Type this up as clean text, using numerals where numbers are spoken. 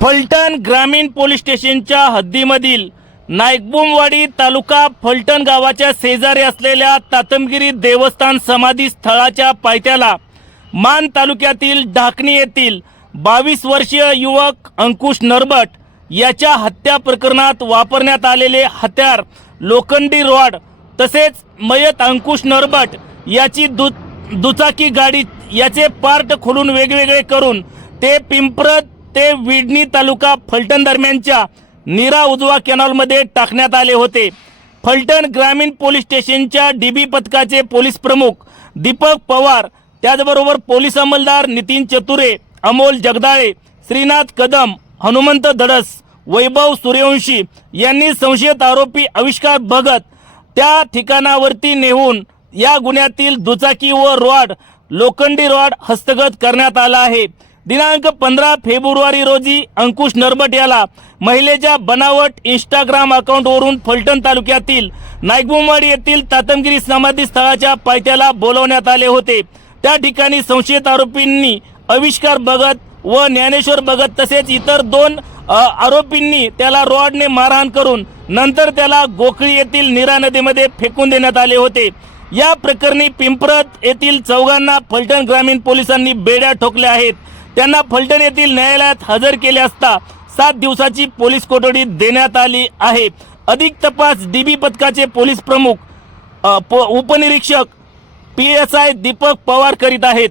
फलटण ग्रामीण पोलीस स्टेशनच्या हद्दीमधील नायकबुमवाडी तालुका फलटण गावाच्या शेजारी असलेल्या तातमगिरी देवस्थान समाधी स्थळाच्या पायथ्याला मान तालुक्यातील ढाकणी येथील 22 वर्षीय युवक अंकुश नरबट याच्या हत्या प्रकरणात वापरण्यात आलेले हत्यार लोखंडी रॉड तसेच मयत अंकुश नरबट याची दुचाकी गाडी याचे पार्ट खोलून वेगवेगळे करून ते पिंपरत ते विडणी तालुका फलटण दरम्यानच्या नीरा उजवा कॅनॉलमध्ये टाकण्यात आले होते। फलटण ग्रामीण पोलीस स्टेशनच्या डीबी पथकाचे पोलीस प्रमुख दीपक पवार, त्याचबरोबर पोलीस अंमलदार नितीन चतुरे, अमोल जगदाळे, श्रीनाथ कदम, हनुमंत धडस, वैभव सूर्यवंशी यांनी संशयित आरोपी आविष्कार भगत त्या ठिकाणावरती नेऊन या गुन्ह्यातील दुचाकी व रॉड लोखंडी रॉड हस्तगत करण्यात आला आहे। दिनांक 15 फेब्रुवारी रोजी अंकुश नरबट याला महिलेच्या बनावट इंस्टाग्राम अकाउंटवरून फलटण तालुक्यातील नायकबुमवाडी येथील तातमगिरी समाधी स्थळाच्या पायथ्याला बोलवण्यात आले होते। त्या ठिकाणी संशयित आरोपींनी आविष्कार भगत व ज्ञानेश्वर भगत तसेच इतर 2 आरोपींनी त्याला रॉडने मारहाण करून नंतर त्याला गोखळी येथील नीरा नदीमध्ये फेकून देण्यात आले होते। या प्रकरणी पिंपरत येथील चौघांना फलटण ग्रामीण पोलिसांनी बेड्या ठोकल्या आहेत। त्यांना फलटण येथील न्यायालयात हजर केले असता 7 दिवसाची पोलीस कोठडी देण्यात आली आहे। अधिक तपास डीबी पथकाचे पोलीस प्रमुख उपनिरीक्षक PSI दीपक पवार करीत आहेत।